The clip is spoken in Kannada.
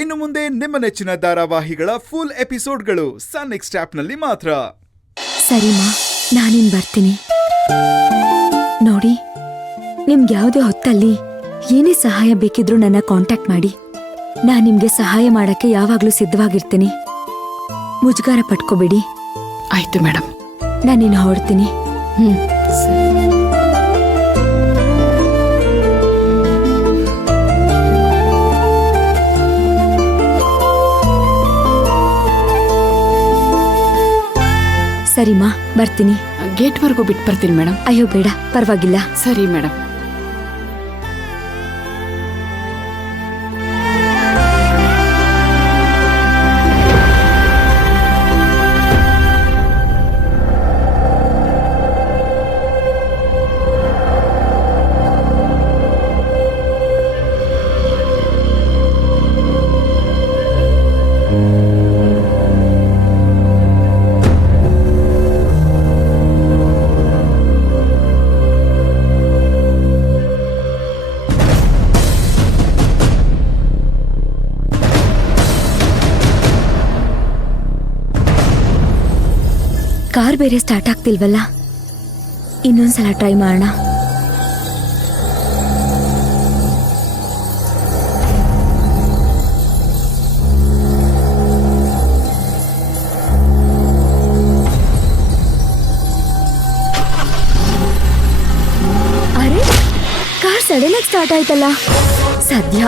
ಇನ್ನು ಮುಂದೆ ನಿಮ್ಮ ನೆಚ್ಚಿನ ಧಾರಾವಾಹಿಗಳ ಫುಲ್ ಎಪಿಸೋಡ್ಗಳು ಸನ್ ನೆಕ್ಸ್ಟ್ ಆಪ್ನಲ್ಲಿ ಮಾತ್ರ. ಸರಿಮಾ, ನಾನಿನ್ ಬರ್ತೀನಿ. ನೋಡಿ, ನಿಮ್ಗೆ ಯಾವುದೇ ಹೊತ್ತಲ್ಲಿ ಏನೇ ಸಹಾಯ ಬೇಕಿದ್ರೂ ನನ್ನ ಕಾಂಟ್ಯಾಕ್ಟ್ ಮಾಡಿ. ನಾನ್ ನಿಮ್ಗೆ ಸಹಾಯ ಮಾಡಕ್ಕೆ ಯಾವಾಗ್ಲೂ ಸಿದ್ಧವಾಗಿರ್ತೀನಿ. ಮುಜುಗಾರ ಪಟ್ಕೋಬೇಡಿ. ಆಯ್ತು ಮೇಡಮ್. ನಾನಿನ್ನು ಹೊರಡ್ತೀನಿ. ಸರಿಮಾ, ಬರ್ತೀನಿ. ಗೇಟ್ವರೆಗೂ ಬಿಟ್ಟು ಬರ್ತೀನಿ ಮೇಡಮ್. ಅಯ್ಯೋ ಬೇಡ, ಪರವಾಗಿಲ್ಲ. ಸರಿ ಮೇಡಮ್. ಕಾರ್ ಬೇರೆ ಸ್ಟಾರ್ಟ್ ಆಗ್ತಿಲ್ವಲ್ಲ, ಇನ್ನೊಂದ್ಸಲ ಟ್ರೈ ಮಾಡೋಣ. ಅರೆ, ಕಾರ್ ಸಡನ್ ಆಗಿ ಸ್ಟಾರ್ಟ್ ಆಯ್ತಲ್ಲ. ಸದ್ಯ